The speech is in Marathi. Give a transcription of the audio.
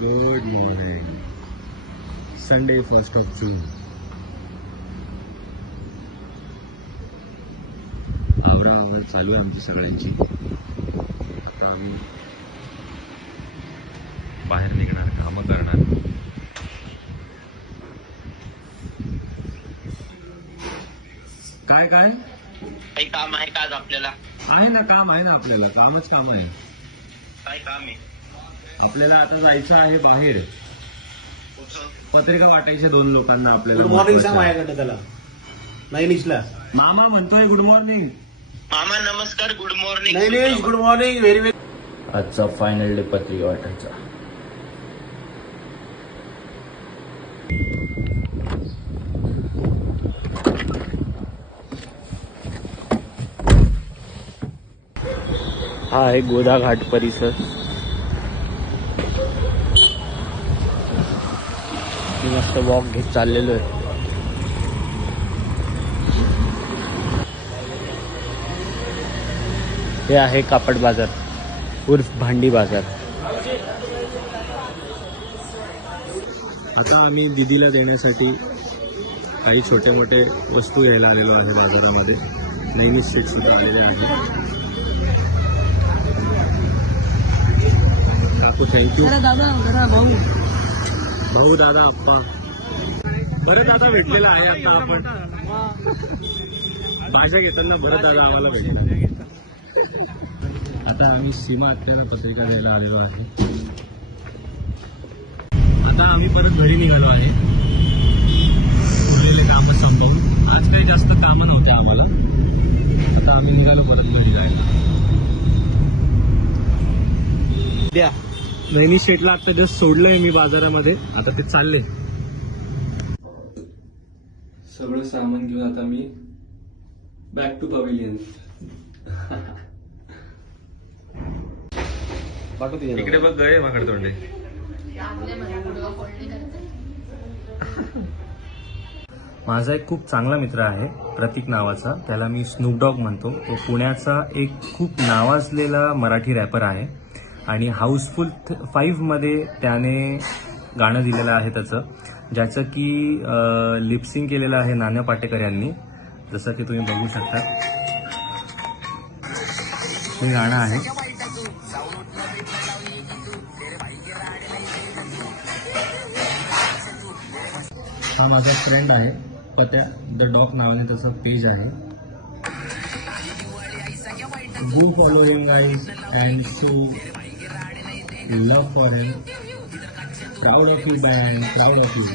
Good morning. संडे 1 जून. आवरा चालू आहे आमची सगळ्यांची. आता आम्ही बाहेर निघणार, कामं करणार. काय काय काही काम आहे का आज आपल्याला? आहे ना, काम आहे ना आपल्याला. कामच काम आहे. काय काम आहे आपल्याला आता जायचं आहे बाहेर. कुठं? पत्रिका वाटायच्या 2 लोकांना आपल्याला. गुड मॉर्निंग सांग माझ्याकडनं त्याला. नाही निघला. मामा म्हणतोय गुड मॉर्निंग. मामा नमस्कार, गुड मॉर्निंग. नाही गुड मॉर्निंग. Very very. आजचा फायनल डे पत्रिका वाटायचा. हा आहे गोदा घाट परिसर. मी मस्त वॉक घेत चाललेलो आहे. हे आहे कापड बाजार उर्फ भांडी बाजार. आता आम्ही दीदीला देण्यासाठी काही छोटे मोठे वस्तू घ्यायला आलेलो आहे बाजारामध्ये. नेहमी स्ट्रीट सुद्धा आलेले आहे. काकू थँक्यू. भाऊ दादा आप्पा बरं दादा भेटलेला आहे. आता आपण भाषा घेताना बरं दादा आम्हाला भेटला. आता आम्ही सीमा आत्याला पत्रिका द्यायला आलेलो आहे. आता आम्ही परत घरी निघालो आहे. उरलेले कामं संपवून. आज काही जास्त कामं नव्हते आम्हाला. आता आम्ही निघालो परत घरी जायला. द्या नैनी शेटला आता जस्ट सोडलंय मी बाजारामध्ये. आता ते चालले. सगळं सामान घेऊन आता मी बॅक टू पवेलियन. इकडे बघ गळे माकड तोंडे. माझा एक खूप चांगला मित्र आहे प्रतीक नावाचा. त्याला मी स्नूप डॉग म्हणतो. तो पुण्याचा एक खूप नावाजलेला मराठी रॅपर आहे आणि हाऊसफुल 5 मध्ये त्याने गाणं दिलेलं आहे त्याचं, ज्याचं की लिपसिंग केलेलं आहे नाना पाटेकर यांनी. जसं की तुम्ही बघू शकता हे गाणं आहे. हा माझा फ्रेंड आहे पत्या द डॉग नावाने त्याचं पेज आहे. Go follow him guys and show love for him. Proud of you, man. Proud of you.